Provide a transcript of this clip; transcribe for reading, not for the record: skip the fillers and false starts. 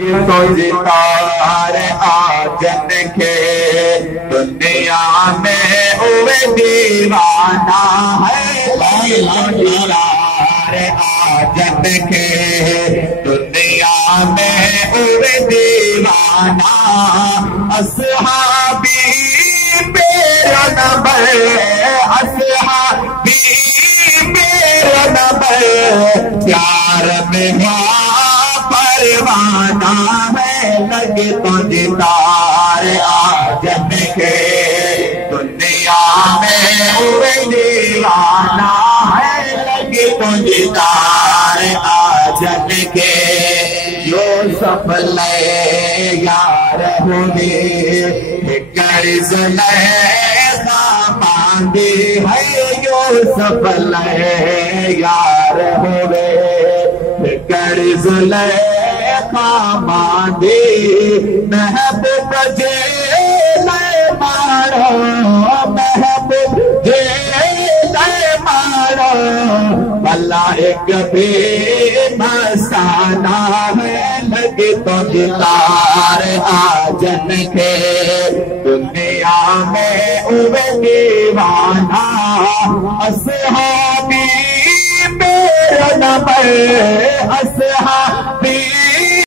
तो जितार आजन के दुनिया में उवे दीवाना है। जितार आजन के दुनिया में उवे दीवाना असहाबी मेरा नंबर असहाबी मेरा नंबर प्यार में परवाना है। लगे तो जितार आजन के दुनिया में उवे दीवाना है। लगे तो जितार आजन के जो सफल यार होने कर्ज मांगे है। जो सफल यार होवे कर्ज मांगे महबूब जे मारो महबूब जे मारो भला एक भी मस्ताना है। लगे तो जितार आजन के दुनिया में उवे दीवाना असहाबी मेरा नंबर असहाबी